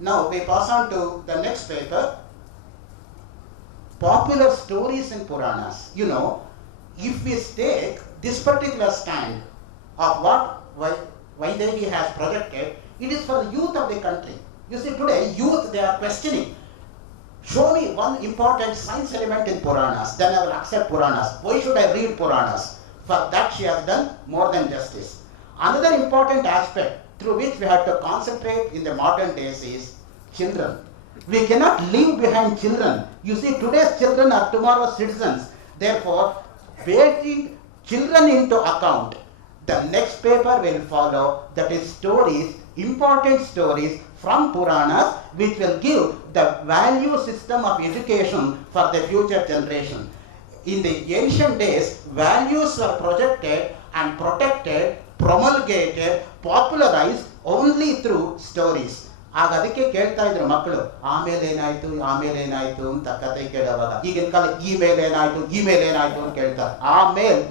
Now we pass on to the next paper, popular stories in Puranas. You know, if we take this particular stand of what Vaidehi has projected, it is for the youth of the country. You see, today youth, they are questioning. Show me one important science element in Puranas, then I will accept Puranas. Why should I read Puranas? For that she has done more than justice. Another important aspect through which we have to concentrate in the modern days is children. We cannot leave behind children. You see, today's children are tomorrow's citizens. Therefore, taking children into account, the next paper will follow, that is stories, important stories from Puranas, which will give the value system of education for the future generation. In the ancient days, values were projected and protected, promulgated, popularized only through stories. ಆಗ ಅದಕ್ಕೆ ಕೇಳ್ತಾ ಇದ್ರು ಮಕ್ಕಳು, ಆಮೇಲೆ ಏನಾಯ್ತು ಅಂತ ಕತೆ ಕೇಳುವಾಗ. ಈಗಿನ ಕಾಲ ಇಮೇಲ್ ಏನಾಯ್ತು ಅಂತ ಕೇಳ್ತಾರೆ.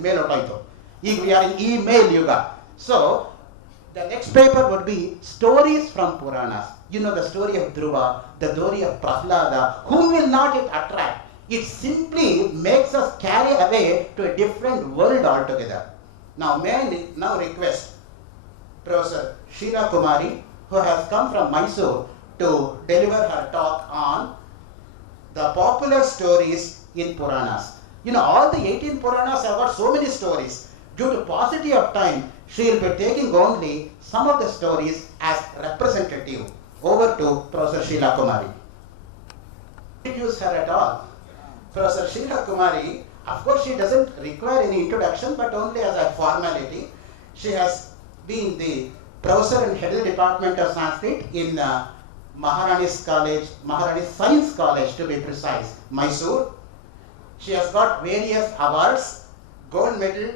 ಮೇಲ್ ಹೊರಟಾಯ್ತು. ಈಗ ವಿ ಆರ್ ಇನ್ ಇಮೇಲ್ ಯುಗ. So the next paper would be stories from Puranas. You know the story of Dhruva, the story of Prahlada. Whom will not it attract? It simply makes us carry away to a different world altogether. Now may I now request Professor Sheila Kumari, who has come from Mysore, to deliver her talk on the popular stories in Puranas. You know, all the 18 Puranas have got so many stories. Due to paucity of time, she will be taking only some of the stories as representative. Over to Professor Sheila Kumari. Introduce her at all. Professor Sheila Kumari, of course she doesn't require any introduction, but only as a formality. She has been the professor and head of the Department of Sanskrit in Mahapuranas College, Mahapuranas Science College to be precise, Mysore. She has got various awards, gold medal,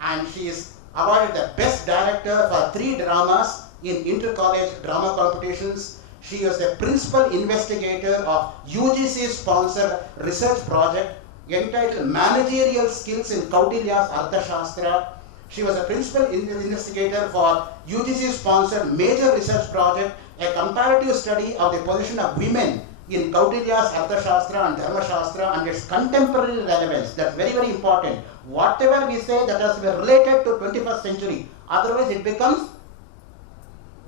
and she is awarded the best director for 3 dramas in inter-college drama competitions. She was the principal investigator of UGC sponsored research project entitled Managerial Skills in Kautilya's Arthashastra. She was a principal investigator for UGC sponsored major research project, a comparative study of the position of women in Kautilya's Arthashastra and Dharmashastra and its contemporary relevance. That's very, very important. Whatever we say that has to be related to 21st century, otherwise it becomes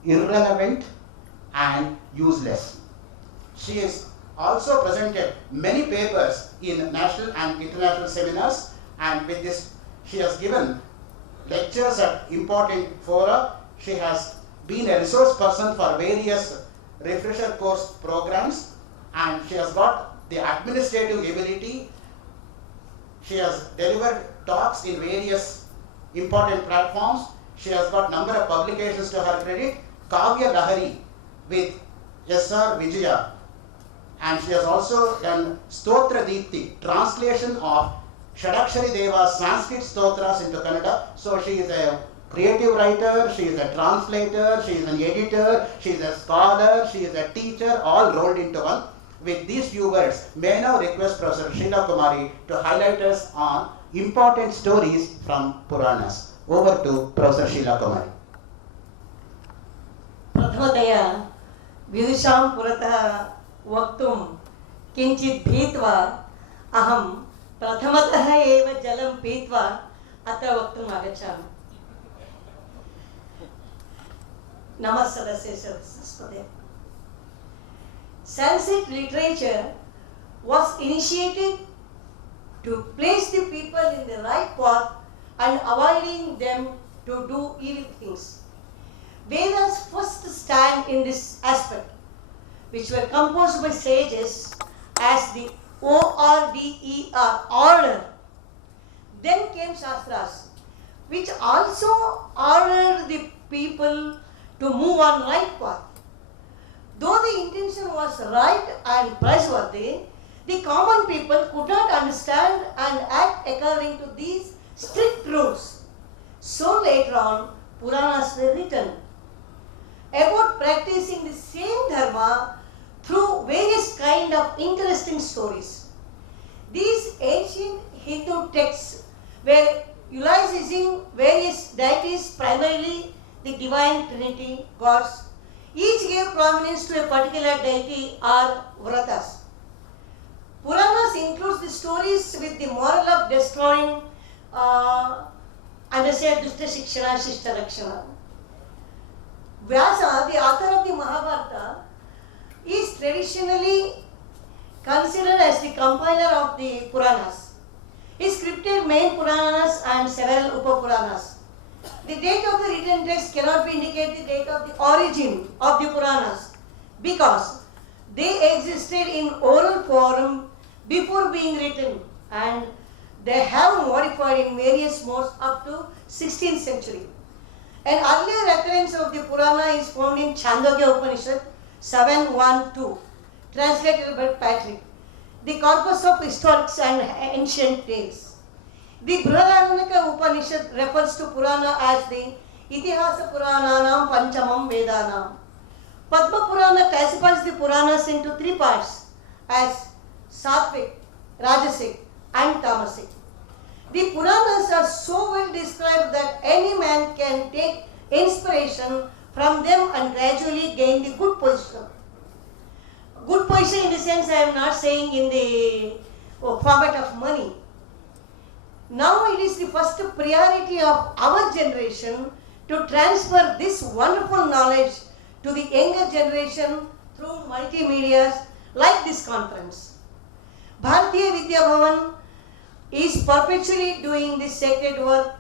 irrelevant and useless. She has also presented many papers in national and international seminars, and with this she has given lectures at important fora. She has been a resource person for various refresher course programs, and she has got the administrative ability. She has delivered talks in various important platforms. She has got number of publications to her credit. Kavya Lahari with S.R. Vijaya, and she has also done Stotra Deepti, translation of Shadakshari Deva's Sanskrit Stotras into Kannada. So she is a creative writer, she is a translator, she is an editor, she is a scholar, she is a teacher, all rolled into one. With these few words, may I now request Professor Sheila Kumari to highlight us on important stories from Puranas. Over to Professor Sheila Kumari. प्रथमतया विदुषां पुरतः वक्तुं किञ्चित् भीत्वा अहं प्रथमतः एव जलं पीत्वा अत्र वक्तुम् आगच्छामि. नमस्ते Saraswati. Sanskrit literature was initiated to place the people in the right path and avoiding them to do evil things. Vedas first stand in this aspect, which were composed by sages as the order. Order. Then came Shastras, which also ordered the people to move on right path. Though the intention was right and praiseworthy, the common people could not understand and act according to these strict rules. So later on, Puranas were written about practicing the same dharma through various kind of interesting stories. These ancient Hindu texts were utilizing various deities, primarily the divine trinity gods, Each gave prominence to a particular deity or vratas. Puranas includes the stories with the moral of destroying Dushta Shikshana, Shishta Rakshana. Vyasa, the author of the Mahabharata, is traditionally considered as the compiler of the Puranas. He scripted main Puranas and several Upa-Puranas. The date of the written text cannot be indicate the date of the origin of the Puranas because they existed in oral form before being written and they have modified in various modes up to 16th century. An earlier occurrence of the Purana is found in Chandogya Upanishad 7.1.2, translated by Patrick, the corpus of historics and ancient tales. The Brihadaranyaka Upanishad refers to Purana as the Itihasa Purananam Panchamam Vedanam. Padma Purana classifies the Puranas into three parts as Sattvic, Rajasic and Tamasic. The Puranas are so well described that any man can take inspiration from them and gradually gain the good position. Good position in the sense I am not saying in the format of money. Now it is the first priority of our generation to transfer this wonderful knowledge to the younger generation through multimedia like this conference. Bharatiya Vidya Bhavan is perpetually doing this sacred work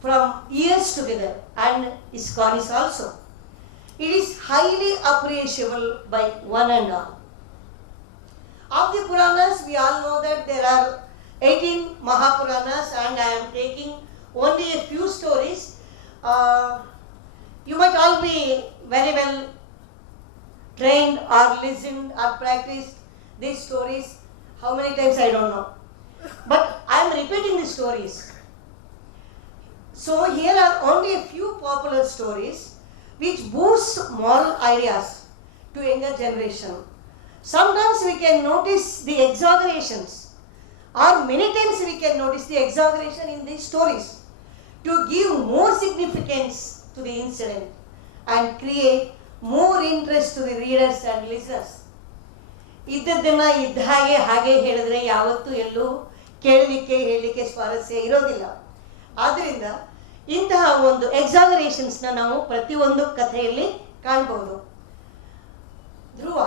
from years together and ISKCON is also. It is highly appreciable by one and all. Of the Puranas, we all know that there are 18 Mahapuranas and I am taking only a few stories. You might all be very well trained or listened or practiced these stories. How many times I don't know. But I am repeating the stories. So here are only a few popular stories which boost moral ideas to younger generation. Sometimes we can notice the exaggerations or many times we can notice the exaggeration in these stories to give more significance to the incident and create more interest to the readers and listeners. ಇದ್ದದ್ದನ್ನ ಇದ್ದ ಹಾಗೆ ಹೇಳಿದ್ರೆ ಯಾವತ್ತೂ ಎಲ್ಲೂ ಕೇಳಲಿಕ್ಕೆ ಹೇಳಲಿಕ್ಕೆ ಸ್ವಾರಸ್ಯ ಇರೋದಿಲ್ಲ. ಆದ್ದರಿಂದ ಇಂತಹ ಒಂದು ಎಕ್ಸಾಗರೇಷನ್ಸ್ನ ನಾವು ಪ್ರತಿಯೊಂದು ಕಥೆಯಲ್ಲಿ ಕಾಣಬಹುದು. ಧ್ರುವ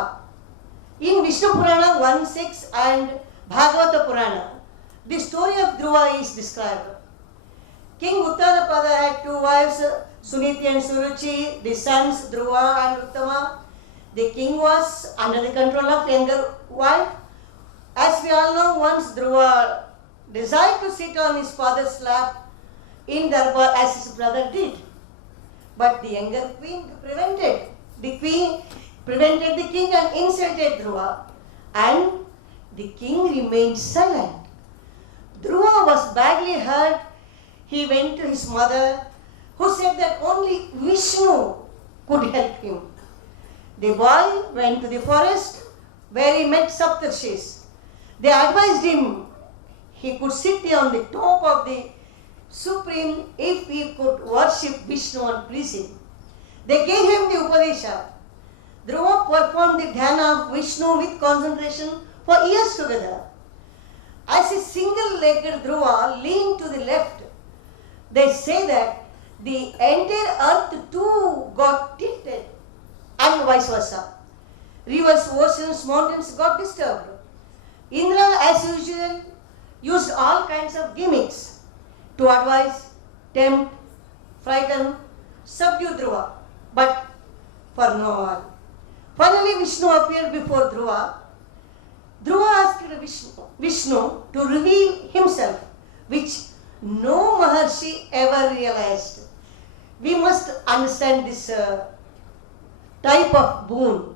ಇನ್ ವಿಷ್ಣು ಪುರಾಣ 1.6 and Bhagavata Purana, the story of Dhruva is described. King Uttarapada had two wives, Suniti and Suruchi, the sons Dhruva and Uttama. The king was under the control of younger wife. As we all know, once Dhruva desired to sit on his father's lap in Darbar as his brother did. But the younger queen prevented. The queen prevented the king and insulted Dhruva. And the king remained silent. Dhruva was badly hurt. He went to his mother, who said that only Vishnu could help him. The boy went to the forest where he met Saptarshis. They advised him he could sit on the top of the Supreme if he could worship Vishnu and please him. They gave him the Upadesha. Dhruva performed the dhyana of Vishnu with concentration for years together. As a single-legged Dhruva leaned to the left, they say that the entire earth too got tilted and vice versa. Rivers, oceans, mountains got disturbed. Indra, as usual, used all kinds of gimmicks to advise, tempt, frighten, subdue Dhruva, but for no one. Finally, Vishnu appeared before Dhruva. Dhruva asked Vishnu to reveal himself, which no Maharshi ever realized. We must understand this type of boon.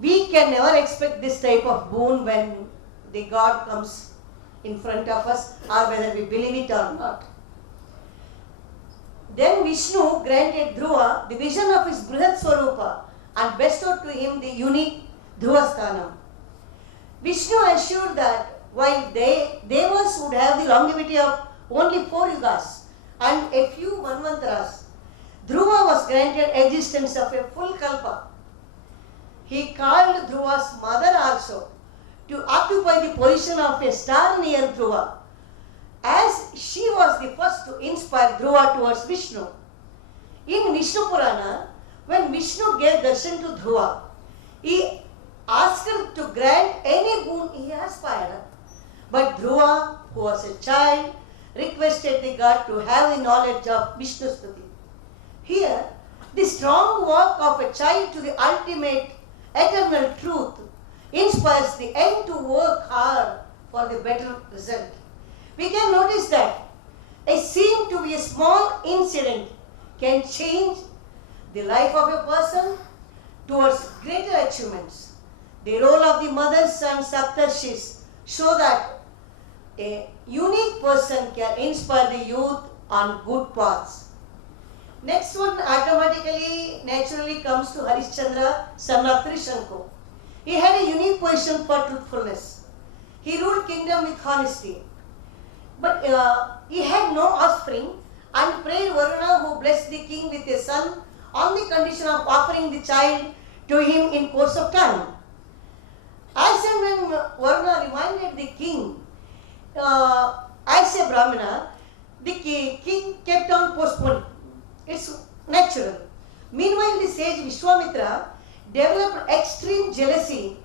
We can never expect this type of boon when the God comes in front of us or whether we believe it or not. Then Vishnu granted Dhruva the vision of his Brihat Swarupa and bestowed to him the unique Dhruvasthanam. Vishnu assured that while Devas would have the longevity of only 4 yugas and a few manvantaras, Dhruva was granted existence of a full kalpa. He called Dhruva's mother also to occupy the position of a star near Dhruva, as she was the first to inspire Dhruva towards Vishnu. In Vishnu Purana, when Vishnu gave darshan to Dhruva, he asked her to grant any boon he aspired. But Dhruva, who was a child, requested the god to have the knowledge of Vishnu Stuti. Here, the strong walk of a child to the ultimate eternal truth inspires the end to work hard for the better result. We can notice that a seem to be a small incident can change the life of a person towards greater achievements. The role of the mothers and saptarshis show that a unique person can inspire the youth on good paths. Next one automatically, naturally comes to Harishchandra, son of Trishanku. He had a unique position for truthfulness. He ruled kingdom with honesty. But he had no offspring and prayed Varuna, who blessed the king with a son on the condition of offering the child to him in course of time. As and when Varuna reminded the king, as a Brahmana, the king kept on postponing. It's natural. Meanwhile, the sage Vishwamitra developed extreme jealousy.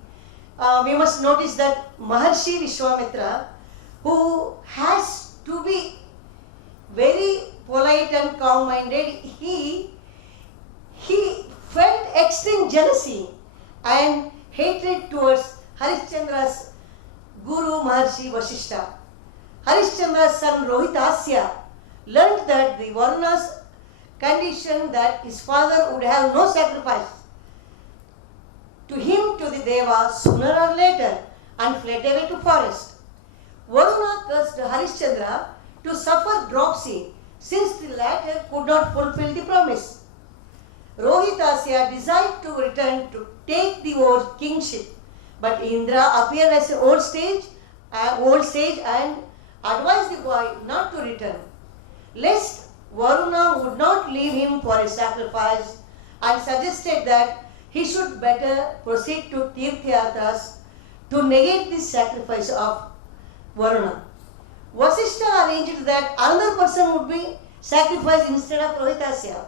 We must notice that Maharshi Vishwamitra, who has to be very polite and calm-minded, he felt extreme jealousy and hatred towards Harishchandra's Guru Maharshi Vasishta. Harishchandra's son Rohitasya learnt that the Varuna's condition that his father would have no sacrifice to him to the Deva sooner or later and fled away to forest. Varuna cursed Harishchandra to suffer dropsy since the latter could not fulfill the promise. Rohitasya desired to return to take the old kingship, but Indra appeared as an old sage and advised the boy not to return, lest Varuna would not leave him for a sacrifice, and suggested that he should better proceed to Tirthyatras to negate the sacrifice of Varuna. Vasishta arranged that another person would be sacrificed instead of Rohitasya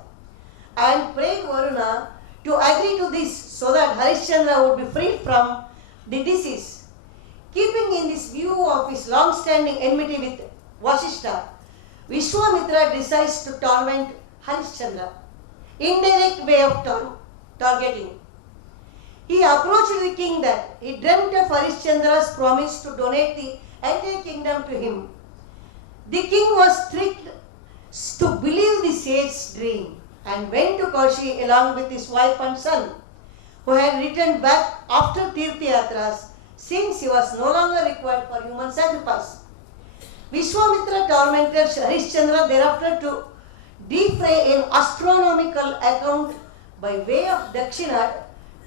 and prayed Varuna to agree to this so that Harishchandra would be freed from the disease. Keeping in this view of his long-standing enmity with Vasishta, Vishwamitra decides to torment Harishchandra. Indirect way of targeting. He approached the king that he dreamt of Harishchandra's promise to donate the entire kingdom to him. The king was tricked to believe the sage's dream and went to Kaushi along with his wife and son, who had returned back after Tirthyatras since he was no longer required for human sacrifice. Vishwamitra tormented Harishchandra thereafter to defray an astronomical account by way of dakshina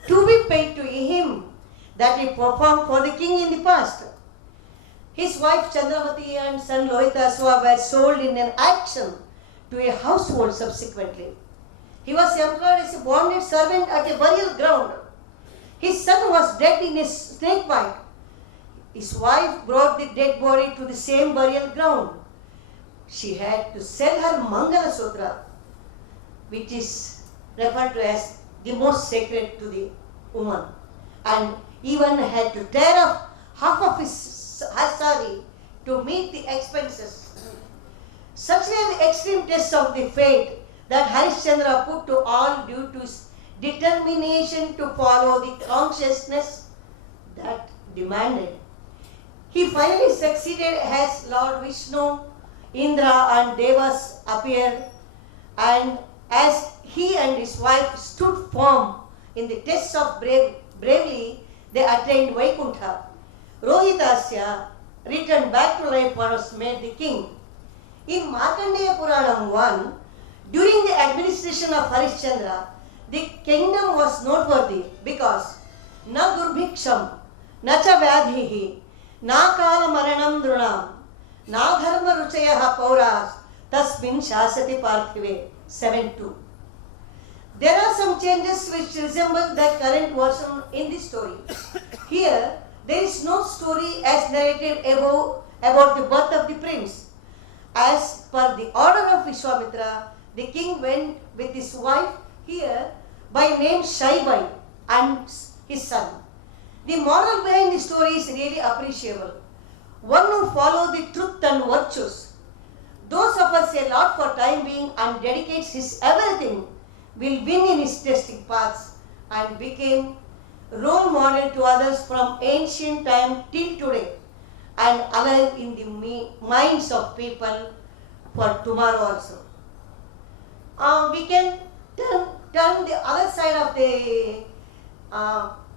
to be paid to him that he performed for the king in the past. His wife Chandramati and son Lohitaswa were sold in an auction to a household subsequently. He was employed as a bonded servant at a burial ground. His son was dead in a snake bite. His wife brought the dead body to the same burial ground. She had to sell her Mangala Sutra, which is referred to as the most sacred to the woman, and even had to tear off half of her sari to meet the expenses. Such were the extreme tests of the fate that Harishchandra put to all due to his determination to follow the consciousness that demanded. He finally succeeded as Lord Vishnu, Indra and Devas appeared, and as he and his wife stood firm in the test of bravery, they attained Vaikuntha. Rohitasya returned back to life and was made the king. In Markandeya Puranam 1, during the administration of Harishchandra, the kingdom was noteworthy because na durbhiksham, na cha vyadhihi, na kala maranam drunam, na dharma ruchayaha pauras, tasmin shasati parthive 7:2. There are some changes which resemble the current version in this story. Here, there is no story as narrated about the birth of the prince. As per the order of Vishwamitra, the king went with his wife here by name Shaibai and his son. The moral behind the story is really appreciable. One who follows the truth and virtues, those of us a lot for time being and dedicates his everything, will win in his testing paths and became role model to others from ancient time till today and alive in the minds of people for tomorrow also. We can turn the other side of the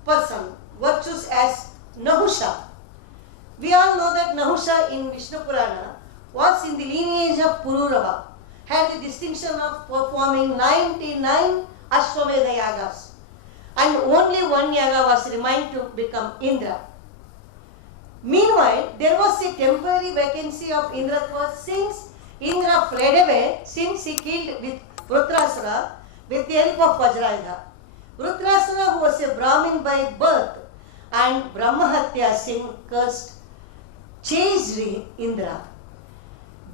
person, virtues, as Nahusha. We all know that Nahusha in Vishnu Purana was in the lineage of Pururava, had the distinction of performing 99 Ashwamedha yagas, and only one yaga was remained to become Indra. Meanwhile, there was a temporary vacancy of Indratva since Indra fled away since he killed with Vrutrasura with the help of Vajrayudha. Vrutrasura, who was a Brahmin by birth and Brahmahatya sin cursed, chased Indra.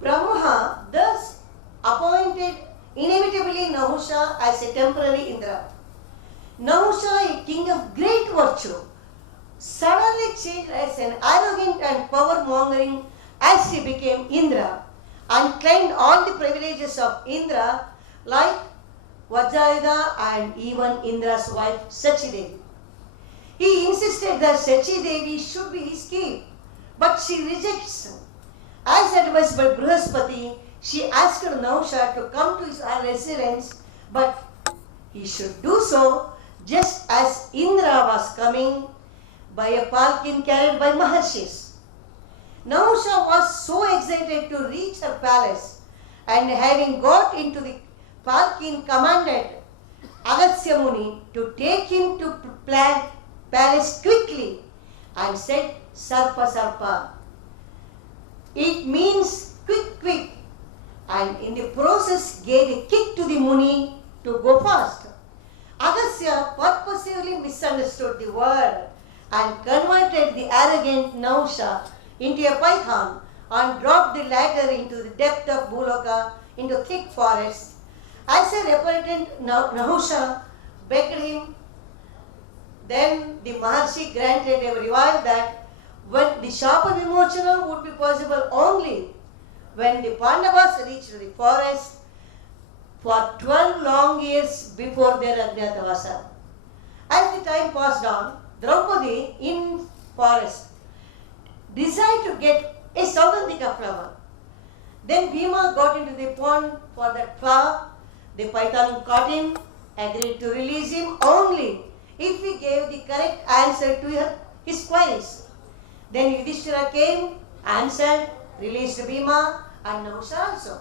Brahma thus appointed inevitably Nahusha as a temporary Indra. Nahusha, a king of great virtue, suddenly changed as an arrogant and power-mongering as he became Indra and claimed all the privileges of Indra like Vajrayudha and even Indra's wife Sachidevi. He insisted that Sachidevi should be his queen, but she rejects him. As advised by Brihaspati, she asked Nahusha to come to his residence, but he should do so just as Indra was coming by a palkin carried by Maharshis. Nahusha was so excited to reach her palace, and having got into the palkin, commanded Agastya Muni to take him to palace quickly and said, Sarpa Sarpa. It means quick, and in the process gave a kick to the Muni to go fast. Agastya purposely misunderstood the word and converted the arrogant Nahusha into a python and dropped the latter into the depth of Bhuloka into thick forest. As a repentant Nahusha begged him, then the Maharshi granted a revival that when the Shapa Vimochana would be possible only when the Pandavas reached the forest for 12 long years before their Ajnatavasa. As the time passed on, Draupadi in forest desired to get a Saugandhika flower. Then Bhima got into the pond for that flower. The python caught him, agreed to release him only if he gave the correct answer to his queries. Then Yudhishthira came, answered, released Bhima and Nahusha also.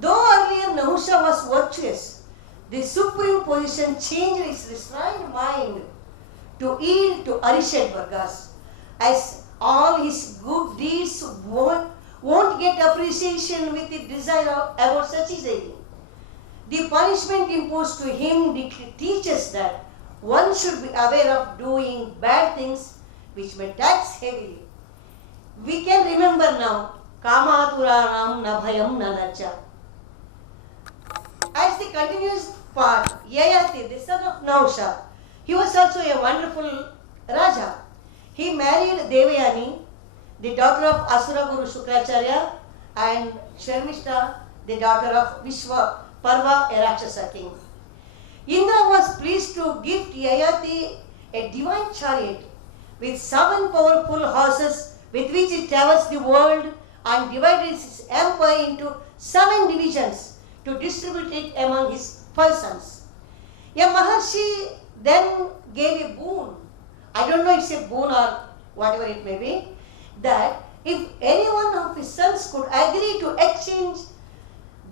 Though earlier Nahusha was virtuous, the supreme position changed his restrained mind to yield to Arishad Vargas, as all his good deeds won't get appreciation with the desire about Sachidevi. The punishment imposed to him teaches that one should be aware of doing bad things which may tax heavily. We can remember now, Kamaturanam na bhayam na lajja. As the continuous part, Yayati, the son of Nahusha, he was also a wonderful Raja. He married Devayani, the daughter of Asura Guru Shukracharya, and Sharmishta, the daughter of Vishwa Parva, a Rakshasa king. Indra was pleased to gift Yayati a divine chariot with 7 powerful horses with which it travels the world and divided his empire into 7 divisions to distribute it among his 5 sons. A Maharshi then gave a boon, I don't know if it's a boon or whatever it may be, that if any one of his sons could agree to exchange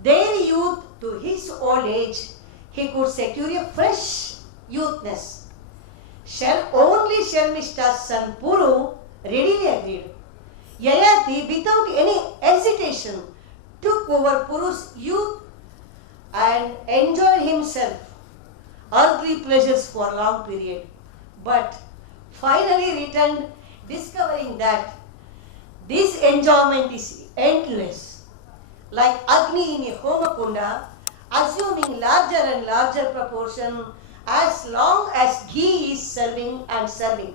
their youth to his old age, he could secure a fresh youthness. Only Sharmishta's son Puru readily agreed. Yayati, without any hesitation, took over Puru's youth and enjoyed himself, earthly pleasures for a long period, but finally returned discovering that this enjoyment is endless, like Agni in a Homakunda, assuming larger and larger proportion as long as ghee is serving and serving.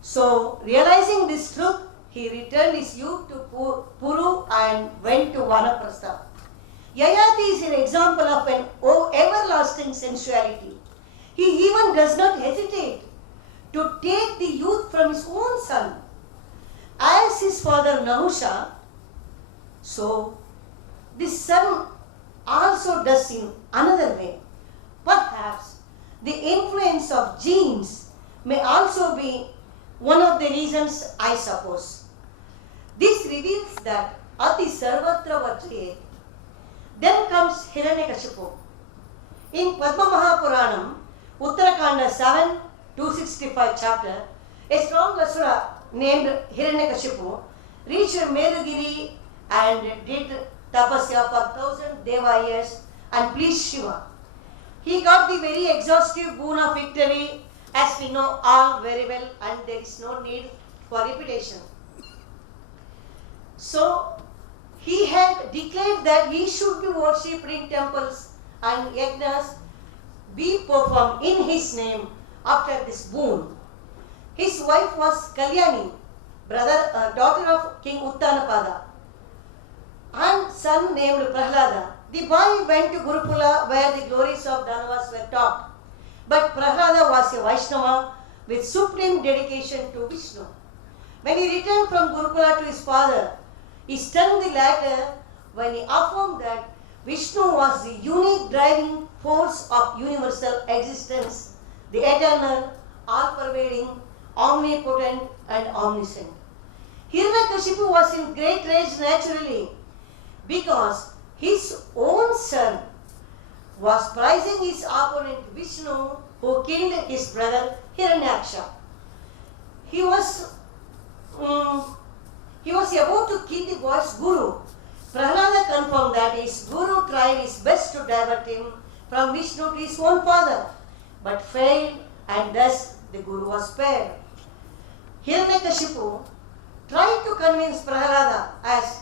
So, realizing this truth, he returned his youth to Puru and went to Vanaprastha. Yayati is an example of an everlasting sensuality. He even does not hesitate to take the youth from his own son. As his father Nahusha, so this son also does in another way. Perhaps the influence of genes may also be one of the reasons, I suppose. This reveals that Ati Sarvatra Vajayet. Then comes Hiranyakashipu. In Padma Mahapuranam, Uttarakanda 7, 265 chapter, a strong asura named Hiranyakashipu reached Medagiri and did tapasya for 1,000 deva years and pleased Shiva. He got the very exhaustive boon of victory, as we know all very well, and there is no need for repetition. So, he had declared that he should be worshipped in temples and yajnas be performed in his name after this boon. His wife was Kalyani, daughter of King Uttanapada, and son named Prahlada. The boy went to Gurukula where the glories of Danavas were taught. But Prahlada was a Vaishnava with supreme dedication to Vishnu. When he returned from Gurukula to his father, he stunned the latter when he affirmed that Vishnu was the unique driving force of universal existence, the eternal, all-pervading, omnipotent and omniscient. Hiranyakashipu was in great rage naturally because his own son was praising his opponent Vishnu, who killed his brother Hiranyaksha. He was about to kill the boy's guru. Prahlada confirmed that his guru tried his best to divert him from Vishnu to his own father, but failed, and thus the guru was spared. Hiranyakashipu tried to convince Prahlada as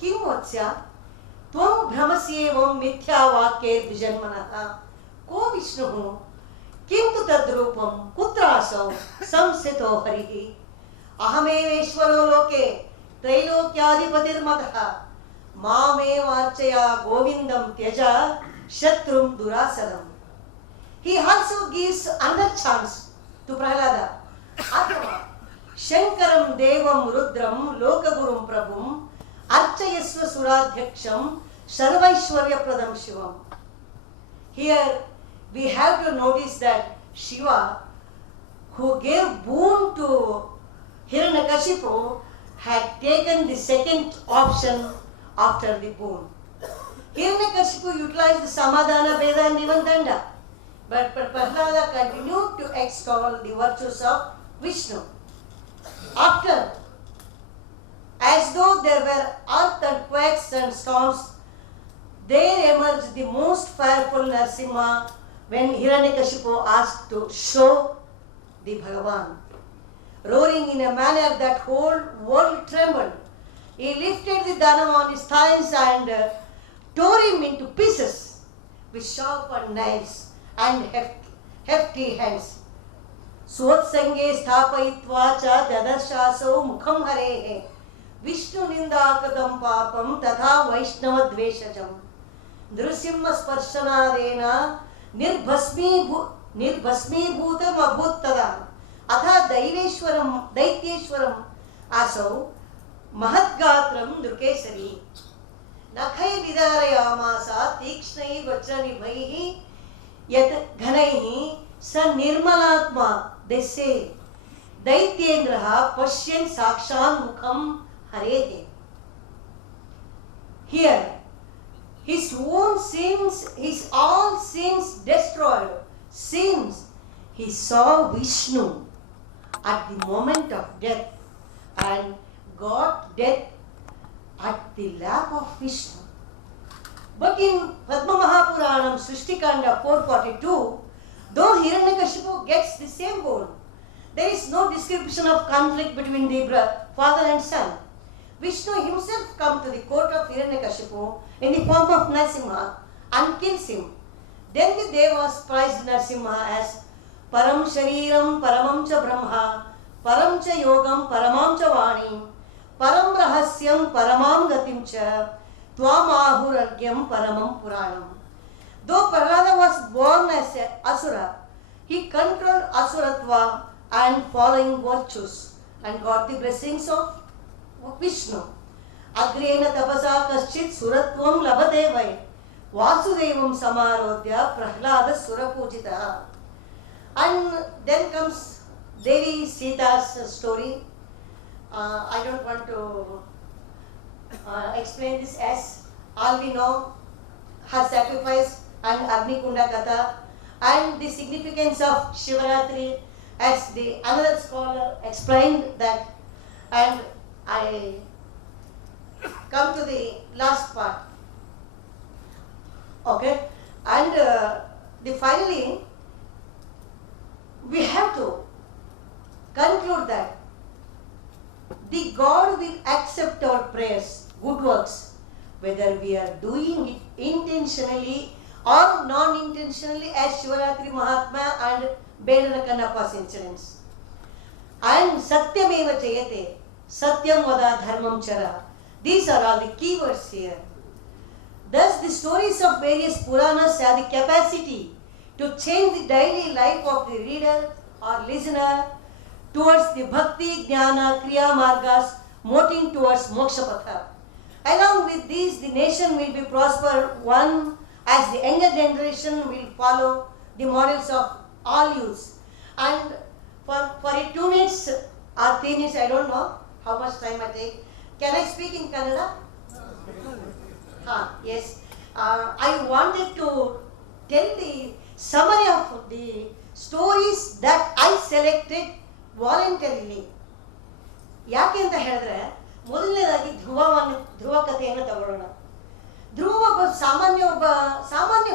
Kim Vatsya, Tvam Brahmasyevam Mithya Vakye Vijanmanaha Ko Vishnuhu Kintu Tadrupam Kutrasau Samsito Harihi Ahameveshwaro Loke Trailokyadipatir Mataha Mame Varchaya Govindam Tyaja Shatrum Durasaram. He also gives another chance to Prahlada. Atma Shankaram Devam Rudram Lokagurum Prabhum Archayasva Suradhyaksham Sarvaishwarya Pradam Shivam. Here we have to notice that Shiva, who gave boon to Hiranyakashipu, had taken the second option after the boon. Hiranyakashipu utilized the Samadhana, Veda and even Danda, but Prahlada continued to extol the virtues of Vishnu. After, as though there were earth and quakes and storms, there emerged the most powerful Narasimha when Hiranyakashipu asked to show the Bhagavan. Roaring in a manner that whole world trembled, he lifted the Danava on his thighs and tore him into pieces with sharpened knives and hefty hands. Swatsange sthapayitva cha dadarshasau mukham harehe Vishnu nindakadam papam tatha Vaishnava dveshajam Nrusimha sparshanadena nirbhasmi bhutam abhuttada atha daityeshwaram asau mahatgatram drukesari nakhai vidarayamasa tikshnai vajranibhaihi yat ghanaihi sa nirmalatma. They say Daityendraha Pashyan Sakshan Mukham Harete. Here, his own sins, his all sins destroyed, sins, he saw Vishnu at the moment of death and got death at the lap of Vishnu. But in Padma Mahapuranam, Srishtikanda 442, though Hiranyakashipu gets the same goal, there is no description of conflict between the father and son. Vishnu himself comes to the court of Hiranyakashipu in the form of Narasimha and kills him. Then the Devas prized Narasimha as Param Shariram Paramam Cha Brahma, Param Cha Yogam Paramam Cha Vani, Param Rahasyam Paramam Gatim Cha, Tvamahuragyam Paramam Puranam. Though Prahlada was born as an Asura, he controlled Asuratva and following virtues and got the blessings of Vishnu. Agrena tapasa kaschit suratvam labate vai Vasudevam samarodhya Prahlada surapujita. And then comes Devi Sita's story. I don't want to explain this, as all we know her sacrifice and Agni Kunda Katha and the significance of Shivaratri, as the another scholar explained that. And I come to the last part. Okay, and finally we have to conclude that the God will accept our prayers, good works, whether we are doing it intentionally or non-intentionally, as Shivaratri Mahatma and Bedana Kannappa's incidents. And Satyameva Jayate, Satyam Vada Dharmam Chara. These are all the keywords here. Thus, the stories of various Puranas have the capacity to change the daily life of the reader or listener towards the Bhakti, Jnana, Kriya Margas, moting towards Moksha Patha. Along with these, the nation will be prospered, one, as the younger generation will follow the models of all youths. And for 2 minutes or 3 minutes, I don't know how much time I take. Can I speak in Kannada? Yes. I wanted to tell the summary of the stories that I selected voluntarily. ಯಾಕೆ ಅಂತ ಹೇಳಿದ್ರೆ, ಮೊದಲನೇದಾಗಿ ಧ್ರುವ ಕಥೆಯನ್ನು ತಗೊಳ್ಳೋಣ. ಧ್ರುವ ಒಬ್ಬ ಸಾಮಾನ್ಯ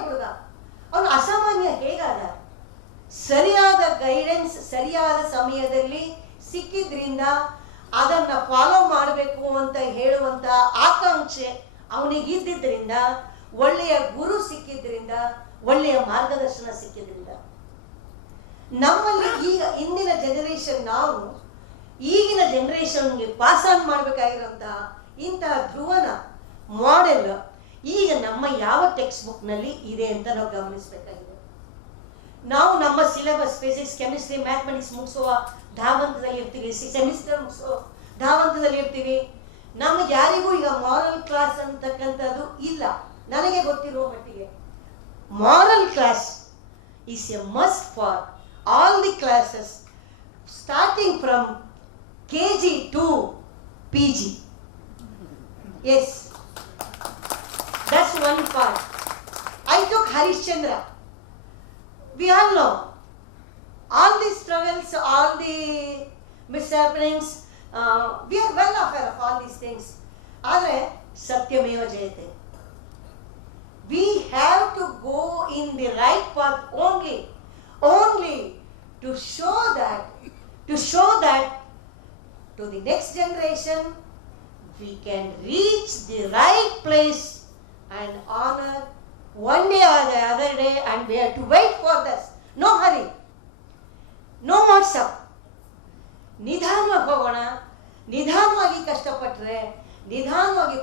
ಹುಡುಗ. ಅವನು ಅಸಾಮಾನ್ಯ ಹೇಗಾದ? ಸರಿಯಾದ ಗೈಡೆನ್ಸ್ ಸರಿಯಾದ ಸಮಯದಲ್ಲಿ ಸಿಕ್ಕಿದ್ರಿಂದ ಅದನ್ನು ಫಾಲೋ ಮಾಡಬೇಕು ಅಂತ ಹೇಳುವಂಥ ಆಕಾಂಕ್ಷೆ ಅವನಿಗಿದ್ದರಿಂದ, ಒಳ್ಳೆಯ ಗುರು ಸಿಕ್ಕಿದ್ರಿಂದ, ಒಳ್ಳೆಯ ಮಾರ್ಗದರ್ಶನ ಸಿಕ್ಕಿದ್ರಿಂದ. ನಮ್ಮಲ್ಲಿ ಈಗ ಇಂದಿನ ಜನರೇಷನ್, ನಾವು ಈಗಿನ ಜನರೇಷನ್ಗೆ ಪಾಸ್ ಆನ್ ಮಾಡಬೇಕಾಗಿರೋಂಥ ಇಂತಹ ಧ್ರುವನ ಮಾಡೆಲ್ ಈಗ ನಮ್ಮ ಯಾವ ಟೆಕ್ಸ್ಟ್ ಬುಕ್ನಲ್ಲಿ ಇದೆ ಅಂತ ನಾವು ಗಮನಿಸಬೇಕಾಗಿದೆ. ನಾವು ನಮ್ಮ ಸಿಲೆಬಸ್ ಫಿಸಿಕ್ಸ್, ಕೆಮಿಸ್ಟ್ರಿ, ಮ್ಯಾಥಮೆಟಿಕ್ಸ್ ಮುಗಿಸುವ ಧಾವಂತದಲ್ಲಿ ಇರ್ತೀವಿ, ಸೆಮಿಸ್ಟರ್ ಮುಗಿಸೋ ಧಾವಂತದಲ್ಲಿ ಇರ್ತೀವಿ. ನಮಗೆ ಯಾರಿಗೂ ಈಗ ಮಾರಲ್ ಕ್ಲಾಸ್ ಅಂತಕ್ಕಂಥದ್ದು ಇಲ್ಲ. ನನಗೆ ಗೊತ್ತಿರುವ ಮಟ್ಟಿಗೆ moral class is A must for all the classes starting from KG to PG. Yes, that's one part. I took Harishchandra. We all know all the struggles, all the mishappenings. We are well aware of all these things. ಆದರೆ Satyameva Jayate. We have to go in the right path only to show that to the next generation we can reach the right place and honor one day or the other day, and we have to wait for this. No hurry, no WhatsApp. ನಿಧಾನವಾಗಿ ಹೋಗೋಣ. ನಿಧಾನವಾಗಿ ಕಷ್ಟಪಟ್ಟರೆ ನಿಧಾನವಾಗಿ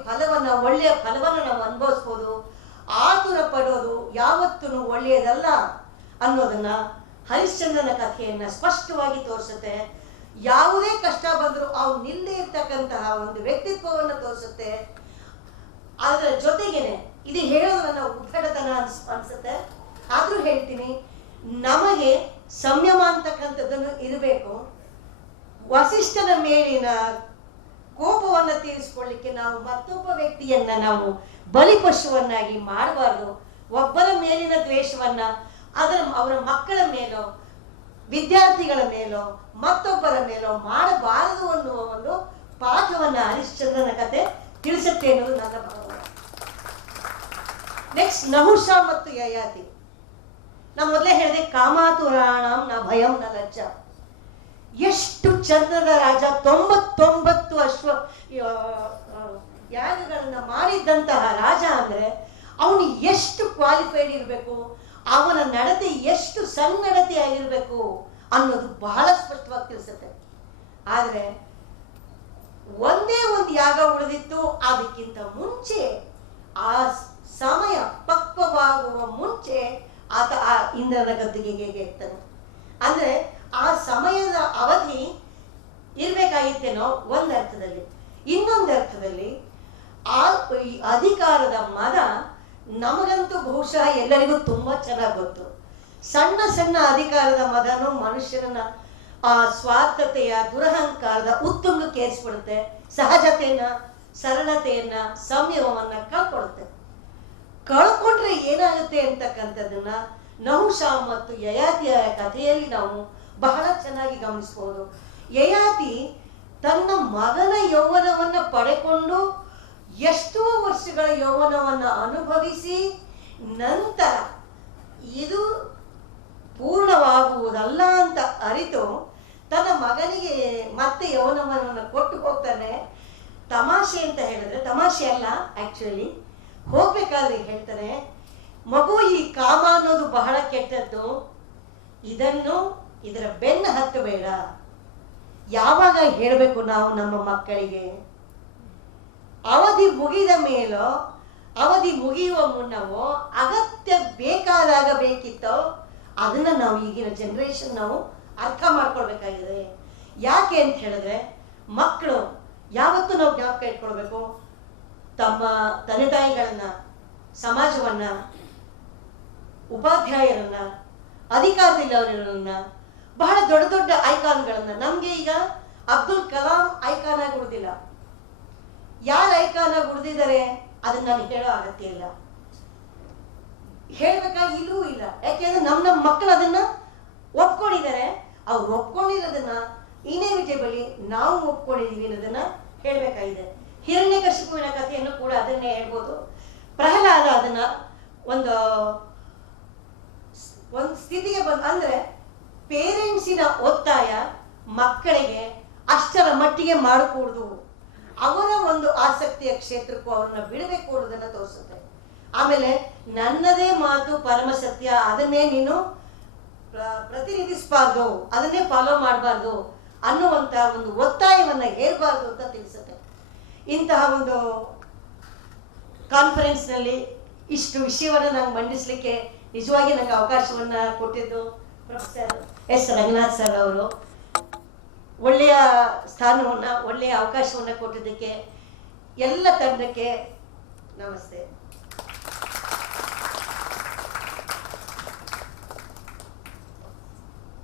ಒಳ್ಳೆಯ ಫಲವನ್ನು ನಾವು ಅನುಭವಿಸ್ಬೋದು. ಆತುರ ಪಡೋದು ಯಾವತ್ತೂ ಒಳ್ಳೆಯದಲ್ಲ ಅನ್ನೋದನ್ನ ಹರಿಶ್ಚಂದ್ರನ ಕಥೆಯನ್ನು ಸ್ಪಷ್ಟವಾಗಿ ತೋರಿಸುತ್ತೆ. ಯಾವುದೇ ಕಷ್ಟ ಬಂದರೂ ಅವ್ನು ನಿಲ್ಲದೆ ಇರ್ತಕ್ಕಂತಹ ಒಂದು ವ್ಯಕ್ತಿತ್ವವನ್ನು ತೋರಿಸುತ್ತೆ. ಅದರ ಜೊತೆಗೇನೆ ಇದು ಹೇಳೋದು ನನ್ನ ಉದ್ದಟತನ ಅನಿಸುತ್ತೆ, ಆದರೂ ಹೇಳ್ತೀನಿ, ನಮಗೆ ಸಂಯಮ ಅಂತಕ್ಕಂಥದ್ದನ್ನು ಇರಬೇಕು. ವಸಿಷ್ಠನ ಮೇಲಿನ ಕೋಪವನ್ನು ತೀರಿಸಿಕೊಳ್ಳಿಕ್ಕೆ ನಾವು ಮತ್ತೊಬ್ಬ ವ್ಯಕ್ತಿಯನ್ನ ನಾವು ಬಲಿಪಶುವನ್ನಾಗಿ ಮಾಡಬಾರ್ದು. ಒಬ್ಬರ ಮೇಲಿನ ದ್ವೇಷವನ್ನ ಅವರ ಮಕ್ಕಳ ಮೇಲೋ ವಿದ್ಯಾರ್ಥಿಗಳ ಮೇಲೋ ಮತ್ತೊಬ್ಬರ ಮೇಲೋ ಮಾಡಬಾರದು ಅನ್ನುವ ಒಂದು ಪಾಠವನ್ನ ಹರಿಶ್ಚಂದ್ರನ ಕತೆ ತಿಳಿಸುತ್ತೆ ಎನ್ನುವುದು ನನ್ನ ಭಾವನೆ. ನೆಕ್ಸ್ಟ್ ನಹುಷ ಮತ್ತು ಯಯಾತಿ. ನಾ ಮೊದಲೇ ಹೇಳಿದೆ ಕಾಮಾತುರಾಣಂ ನ ಭಯಂ ನ ಲಜ್ಜ. ಎಷ್ಟು ಚಂದ್ರದ ರಾಜ, 99 ಯಾಗಗಳನ್ನ ಮಾಡಿದ್ದಂತಹ ರಾಜ ಅಂದ್ರೆ ಅವನು ಎಷ್ಟು ಕ್ವಾಲಿಫೈಡ್ ಇರಬೇಕು, ಅವನ ನಡತೆ ಎಷ್ಟು ಸನ್ನಡತೆ ಆಗಿರಬೇಕು ಅನ್ನೋದು ಬಹಳ ಸ್ಪಷ್ಟವಾಗಿ ತಿಳಿಸುತ್ತೆ. ಆದರೆ ಒಂದೇ ಒಂದು ಯಾಗ ಉಳಿದಿತ್ತು, ಅದಕ್ಕಿಂತ ಮುಂಚೆ ಆ ಸಮಯ ಪಕ್ವವಾಗುವ ಮುಂಚೆ ಆತ ಆ ಇಂದ್ರನ ಗದ್ದುಗೆಗೆ ಇರ್ತಾನೆ. ಅಂದ್ರೆ ಆ ಸಮಯದ ಅವಧಿ ಇರ್ಬೇಕಾಗಿತ್ತೇನೋ ಒಂದು ಅರ್ಥದಲ್ಲಿ. ಇನ್ನೊಂದು ಅರ್ಥದಲ್ಲಿ ಆ ಅಧಿಕಾರದ ಮದ ನಮಗಂತೂ ಬಹುಶಃ ಎಲ್ಲರಿಗೂ ತುಂಬಾ ಚೆನ್ನಾಗಿ ಗೊತ್ತು. ಸಣ್ಣ ಸಣ್ಣ ಅಧಿಕಾರದ ಮದನು ಮನುಷ್ಯರನ್ನ ಆ ಸ್ವಾರ್ಥತೆಯ ದುರಹಂಕಾರದ ಉತ್ತುಂಗಕ್ಕೇರಿಸ್ಬಿಡುತ್ತೆ, ಸಹಜತೆಯನ್ನ, ಸರಳತೆಯನ್ನ, ಸಂಯಮವನ್ನ ಕಳ್ಕೊಡುತ್ತೆ. ಕಳ್ಕೊಂಡ್ರೆ ಏನಾಗುತ್ತೆ ಅಂತಕ್ಕಂಥದ್ದನ್ನ ನಹುಷ ಮತ್ತು ಯಯಾತಿಯ ಕಥೆಯಲ್ಲಿ ನಾವು ಬಹಳ ಚೆನ್ನಾಗಿ ಗಮನಿಸಬಹುದು. ಯಯಾತಿ ತನ್ನ ಮಗನ ಯೌವನವನ್ನ ಪಡೆಕೊಂಡು ಎಷ್ಟೋ ವರ್ಷಗಳ ಯೌವನವನ್ನ ಅನುಭವಿಸಿ ನಂತರ ಇದು ಪೂರ್ಣವಾಗುವುದಲ್ಲ ಅಂತ ಅರಿತು ತನ್ನ ಮಗನಿಗೆ ಮತ್ತೆ ಯೌವನವನ್ನು ಕೊಟ್ಟು ಹೋಗ್ತಾನೆ. ತಮಾಷೆ ಅಂತ ಹೇಳಿದ್ರೆ, ತಮಾಷೆ ಅಲ್ಲ ಆಕ್ಚುಲಿ, ಹೋಗ್ಬೇಕಾದ್ರೆ ಹೇಳ್ತಾನೆ, ಮಗು ಈ ಕಾಮ ಅನ್ನೋದು ಬಹಳ ಕೆಟ್ಟದ್ದು, ಇದರ ಬೆನ್ನು ಹತ್ತಬೇಡ. ಯಾವಾಗ ಹೇಳಬೇಕು ನಾವು ನಮ್ಮ ಮಕ್ಕಳಿಗೆ? ಅವಧಿ ಮುಗಿದ ಮೇಲೋ ಅವಧಿ ಮುಗಿಯುವ ಮುನ್ನವೋ ಅಗತ್ಯ ಬೇಕಾದಾಗ ಬೇಕಿತ್ತೋ ಅದನ್ನ ನಾವು ಈಗಿನ ಜನರೇಷನ್ ನಾವು ಅರ್ಥ ಮಾಡ್ಕೊಳ್ಬೇಕಾಗಿದೆ. ಯಾಕೆ ಅಂತ ಹೇಳಿದ್ರೆ, ಮಕ್ಕಳು ಯಾವತ್ತೂ ನಾವು ಜ್ಞಾಪಕ ಇಟ್ಕೊಳ್ಬೇಕು, ತಮ್ಮ ತಂದೆ ತಾಯಿಗಳನ್ನ, ಸಮಾಜವನ್ನ, ಉಪಾಧ್ಯಾಯರನ್ನ, ಅಧಿಕಾರದಿಲ್ಲವರನ್ನ, ಬಹಳ ದೊಡ್ಡ ದೊಡ್ಡ ಐಕಾನ್ಗಳನ್ನ, ನಮ್ಗೆ ಈಗ ಅಬ್ದುಲ್ ಕಲಾಂ ಐಕಾನ್ ಆಗಿ ಉಳಿದಿಲ್ಲ. ಯಾರು ಐಕಾನ್ ಆಗಿ ಉಳಿದಿದ್ದಾರೆ ಅದನ್ನ ನಾನು ಹೇಳೋ ಅಗತ್ಯ ಇಲ್ಲ, ಹೇಳ್ಬೇಕಾಗಿ ಇಲ್ಲೂ ಇಲ್ಲ. ಯಾಕೆಂದ್ರೆ ನಮ್ಮ ಮಕ್ಕಳು ಅದನ್ನ ಒಪ್ಕೊಂಡಿದ್ದಾರೆ. ಅವ್ರು ಒಪ್ಕೊಂಡಿರೋದನ್ನ ಇನ್ಎವಿಟೇಬಲಿ ನಾವು ಒಪ್ಕೊಂಡಿದೀವಿ ಅನ್ನೋದನ್ನ ಹೇಳ್ಬೇಕಾಗಿದೆ. ಹಿರಣ್ಯಕಶಿಪುವಿನ ಕಥೆಯನ್ನು ಕೂಡ ಅದನ್ನೇ ಹೇಳ್ಬೋದು. ಪ್ರಹ್ಲಾದ ಅದನ್ನ ಒಂದು ಸ್ಥಿತಿಗೆ ಅಂದ್ರೆ ಪೇರೆಂಟ್ಸಿನ ಒತ್ತಾಯ ಮಕ್ಕಳಿಗೆ ಅಷ್ಟರ ಮಟ್ಟಿಗೆ ಮಾಡಕೂಡದು, ಅವರ ಒಂದು ಆಸಕ್ತಿಯ ಕ್ಷೇತ್ರಕ್ಕೂ ಅವ್ರನ್ನ ಬಿಡಬೇಕು ಅನ್ನೋದನ್ನ ತೋರಿಸುತ್ತೆ. ಆಮೇಲೆ ನನ್ನದೇ ಮಾತು ಪರಮ ಸತ್ಯ, ಅದನ್ನೇ ನೀನು ಪ್ರತಿನಿಧಿಸಬಾರ್ದು, ಅದನ್ನೇ ಫಾಲೋ ಮಾಡಬಾರ್ದು ಅನ್ನುವಂತ ಒಂದು ಒತ್ತಾಯವನ್ನ ಹೇರಬಾರ್ದು ಅಂತ ತಿಳಿಸುತ್ತೆ. ಇಂತಹ ಒಂದು ಕಾನ್ಫರೆನ್ಸ್ ನಲ್ಲಿ ಇಷ್ಟು ವಿಷಯವನ್ನ ನಂಗೆ ಮಂಡಿಸ್ಲಿಕ್ಕೆ ನಿಜವಾಗಿ ನಂಗೆ ಅವಕಾಶವನ್ನ ಕೊಟ್ಟಿದ್ದು ಪ್ರೊಫೆಸರ್ ಎಸ್ ರಂಗನಾಥ್ ಸರ್ ಅವರು. ಒಳ್ಳೆಯ ಸ್ಥಾನವನ್ನ, ಒಳ್ಳೆಯ ಅವಕಾಶವನ್ನ ಕೊಟ್ಟಿದ್ದಕ್ಕೆ ಎಲ್ಲ ತಂಡಕ್ಕೆ ನಮಸ್ತೆ.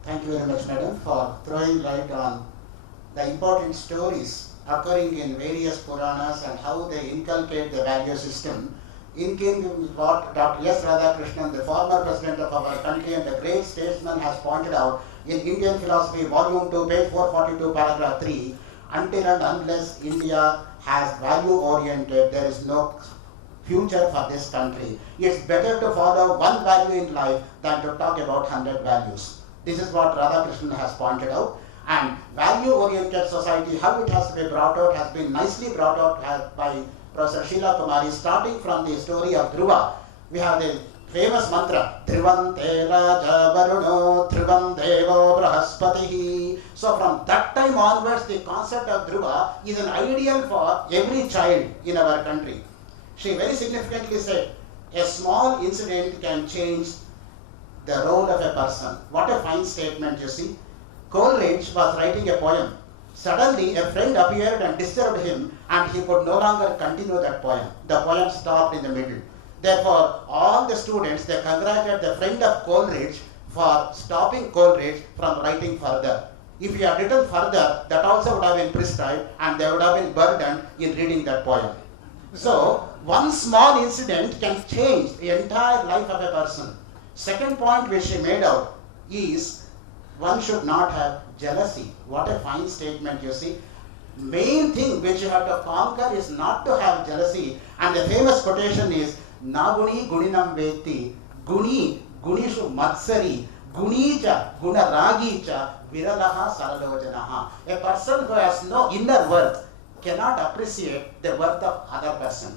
Thank you very much, madam, for throwing light on the important stories occurring in various Puranas and how they inculcate the value system. In keeping with what Dr. S. Radhakrishnan, the former president of our country and the great statesman, has pointed out in Indian Philosophy, Volume 2, page 442, paragraph 3, until and unless India has value-oriented, there is no future for this country. It's better to follow one value in life than to talk about 100 values. This is what Radhakrishnan has pointed out. And value-oriented society, how it has to be brought out, has been nicely brought out by Professor Sheila Kumari, starting from the story of Dhruva. We have the famous mantra, Dhruvante Raja Varuno Dhruvam Devo Brahaspatihi. So from that time onwards, the concept of Dhruva is an ideal for every child in our country. She very significantly said, a small incident can change the role of a person. What a fine statement, you see. Coleridge was writing a poem. Suddenly, a friend appeared and disturbed him, and he could no longer continue that poem. The poem stopped in the middle. Therefore, all the students, they congratulated the friend of Coleridge for stopping Coleridge from writing further. If he had written further, that also would have been prescribed, and they would have been burdened in reading that poem. So, one small incident can change the entire life of a person. Second point which she made out is, one should not have jealousy. What a fine statement, you see. Main thing which you have to conquer is not to have jealousy. And the famous quotation is, Naguni Guninam Veti, Guni Gunishu Matsari, Gunija Gunaragicha, Viralaha Saradojanaha. A person who has no inner worth cannot appreciate the worth of other person.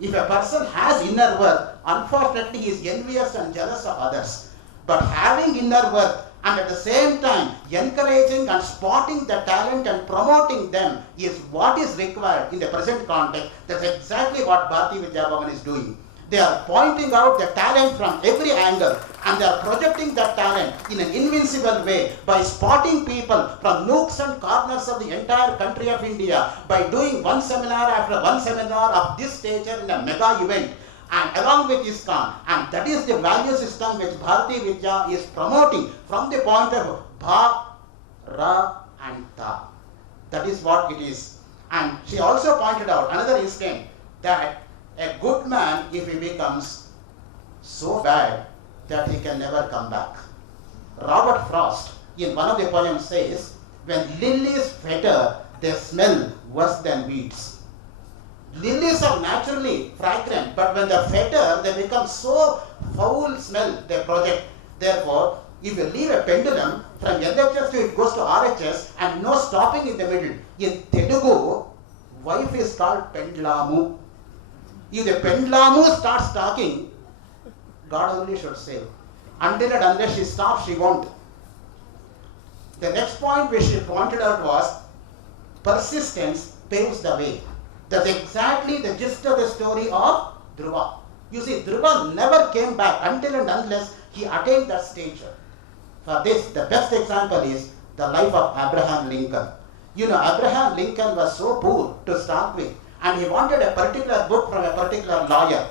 If a person has inner worth, unfortunately he is envious and jealous of others. But having inner worth and at the same time encouraging and spotting the talent and promoting them is what is required in the present context. That's exactly what Bharati Vidya Bhavan is doing. They are pointing out the talent from every angle and they are projecting that talent in an invincible way by spotting people from nooks and corners of the entire country of India, by doing one seminar after one seminar of this stature in a mega event, and along with ISKCON. And that is the value system which Bharati Vidya is promoting from the point of Bha, Ra and Ta. That is what it is. And she also pointed out another instant that a good man, if he becomes so bad that he can never come back. Robert Frost in one of the poems says, when lilies fetter, they smell worse than weeds. Lilies are naturally fragrant, but when they fetter, they become so foul smell they project. Therefore, if you leave a pendulum from LHS to it goes to RHS and no stopping in the middle, in Telugu, wife is called pendlamu. If the pendlamu starts talking, God only should save. Until and unless she stops, she won't. The next point which she pointed out was persistence paves the way. That's exactly the gist of the story of Dhruva. You see, Dhruva never came back until and unless he attained that stature. For this, the best example is the life of Abraham Lincoln. You know, Abraham Lincoln was so poor to start with, and he wanted a particular book from a particular lawyer.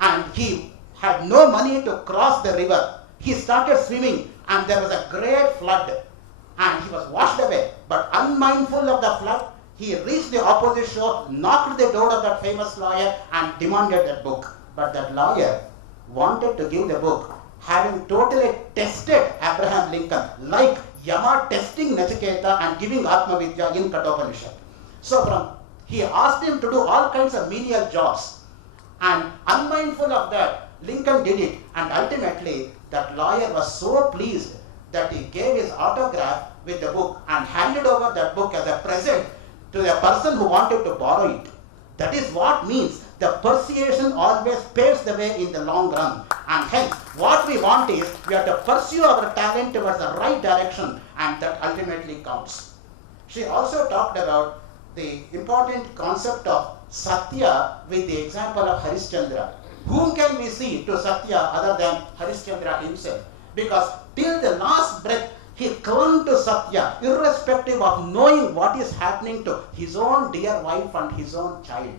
And he had no money to cross the river. He started swimming, and there was a great flood, and he was washed away. But unmindful of the flood, he reached the opposite shore, knocked the door of that famous lawyer and demanded that book. But that lawyer wanted to give the book, having totally tested Abraham Lincoln, like Yama testing Nachiketa and giving Atma Vidya in Kathopanishad. So he asked him to do all kinds of menial jobs, and unmindful of that, Lincoln did it, and ultimately that lawyer was so pleased that he gave his autograph with the book and handed over that book as a present to the person who wanted to borrow it. That is what means the persuasion always paves the way in the long run. And hence, what we want is we have to pursue our talent towards the right direction, and that ultimately counts. She also talked about the important concept of Satya with the example of Harishchandra. Whom can we see to Satya other than Harishchandra himself? Because till the last breath, he clung to Satya, irrespective of knowing what is happening to his own dear wife and his own child.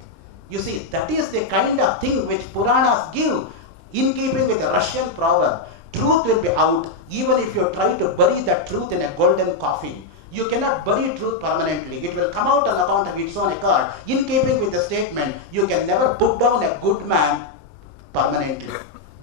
You see, that is the kind of thing which Puranas give in keeping with the Russian proverb. Truth will be out even if you try to bury that truth in a golden coffin. You cannot bury truth permanently. It will come out on account of its own accord. In keeping with the statement, you can never put down a good man permanently.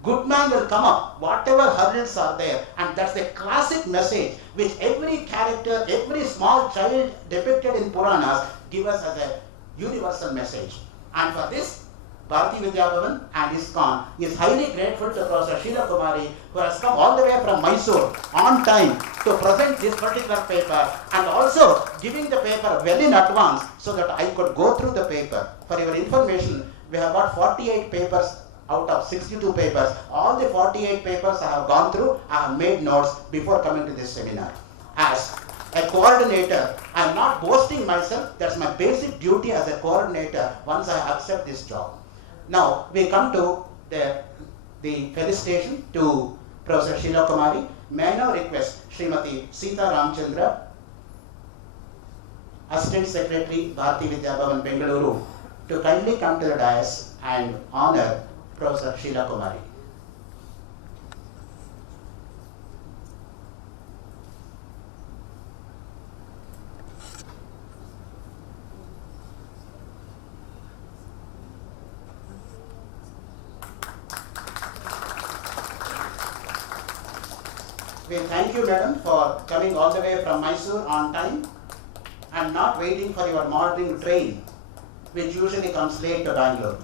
Good man will come up, whatever hurdles are there, and that's the classic message which every character, every small child depicted in Puranas give us as a universal message. And for this, Bharati Vidya Bhavan and ISKCON is highly grateful to Professor Sheila Kumari, who has come all the way from Mysore on time to present this particular paper, and also giving the paper well in advance so that I could go through the paper. For your information, we have got 48 papers out of 62 papers. All the 48 papers I have gone through, I have made notes before coming to this seminar. As a coordinator, I am not boasting myself, that's my basic duty as a coordinator once I accept this job. Now, we come to the felicitation to Professor Sheila Kumari. May I now request Srimati Sita Ramchandra, Assistant Secretary, Bharati Vidya Bhavan, Bengaluru, to kindly come to the dais and honor Professor Sheila Kumari. We thank you, madam, for coming all the way from Mysore on time and not waiting for your morning train, which usually comes late to Bangalore.